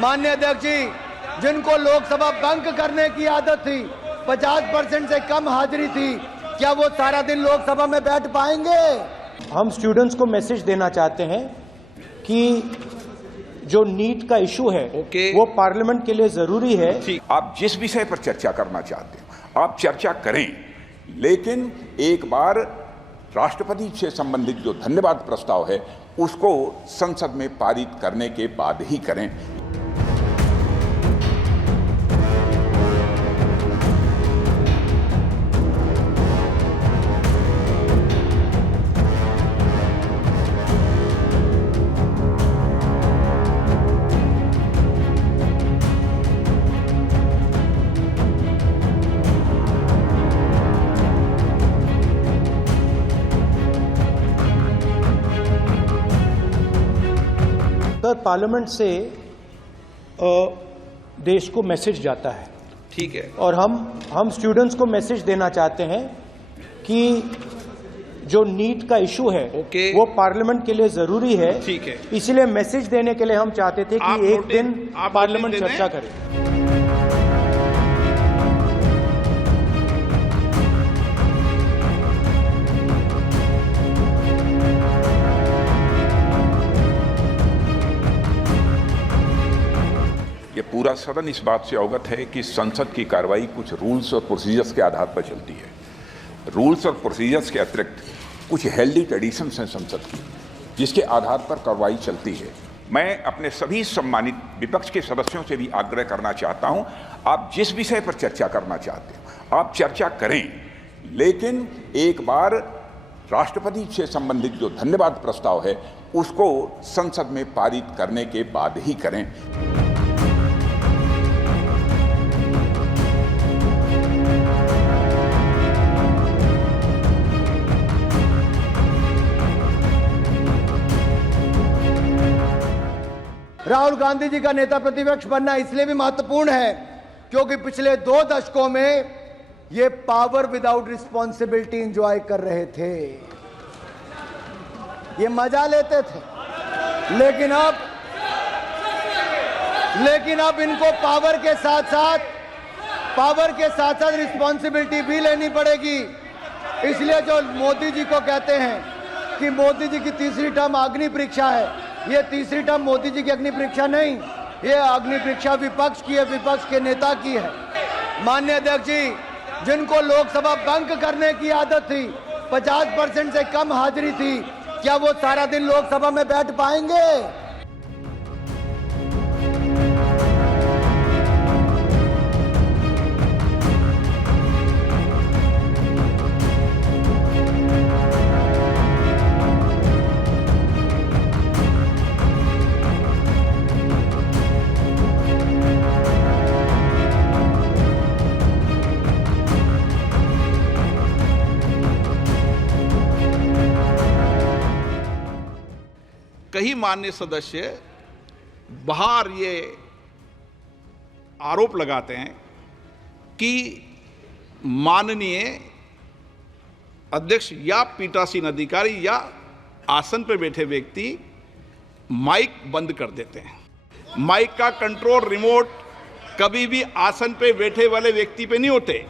माननीय अध्यक्ष जी, जिनको लोकसभा बंक करने की आदत थी, 50% से कम हाजिरी थी, क्या वो सारा दिन लोकसभा में बैठ पाएंगे? हम स्टूडेंट्स को मैसेज देना चाहते हैं कि जो नीट का इशू है वो पार्लियामेंट के लिए जरूरी है। आप जिस विषय पर चर्चा करना चाहते हैं आप चर्चा करें, लेकिन एक बार राष्ट्रपति से संबंधित जो धन्यवाद प्रस्ताव है उसको संसद में पारित करने के बाद ही करें। सर, पार्लियामेंट से देश को मैसेज जाता है, ठीक है, और हम स्टूडेंट्स को मैसेज देना चाहते हैं कि जो नीट का इशू है वो पार्लियामेंट के लिए जरूरी है। ठीक है, इसलिए मैसेज देने के लिए हम चाहते थे कि एक दिन पार्लियामेंट चर्चा करे। ये पूरा सदन इस बात से अवगत है कि संसद की कार्रवाई कुछ रूल्स और प्रोसीजर्स के आधार पर चलती है। रूल्स और प्रोसीजर्स के अतिरिक्त कुछ हेल्दी ट्रेडिशंस हैं संसद की, जिसके आधार पर कार्रवाई चलती है। मैं अपने सभी सम्मानित विपक्ष के सदस्यों से भी आग्रह करना चाहता हूं, आप जिस विषय पर चर्चा करना चाहते हैं आप चर्चा करें, लेकिन एक बार राष्ट्रपति से संबंधित जो धन्यवाद प्रस्ताव है उसको संसद में पारित करने के बाद ही करें। राहुल गांधी जी का नेता प्रतिपक्ष बनना इसलिए भी महत्वपूर्ण है क्योंकि पिछले 2 दशकों में ये पावर विदाउट रिस्पॉन्सिबिलिटी एंजॉय कर रहे थे, ये मजा लेते थे, लेकिन अब इनको पावर के साथ साथ रिस्पॉन्सिबिलिटी भी लेनी पड़ेगी। इसलिए जो मोदी जी को कहते हैं कि मोदी जी की तीसरी टर्म अग्नि परीक्षा है, ये तीसरी टर्म मोदी जी की अग्नि परीक्षा नहीं, ये अग्नि परीक्षा विपक्ष की है, विपक्ष के नेता की है। माननीय अध्यक्ष जी, जिनको लोकसभा बंक करने की आदत थी, 50% से कम हाजिरी थी, क्या वो सारा दिन लोकसभा में बैठ पाएंगे? कई माननीय सदस्य बाहर ये आरोप लगाते हैं कि माननीय अध्यक्ष या पीठासीन अधिकारी या आसन पर बैठे व्यक्ति माइक बंद कर देते हैं। माइक का कंट्रोल रिमोट कभी भी आसन पे बैठे वाले व्यक्ति पे नहीं होते।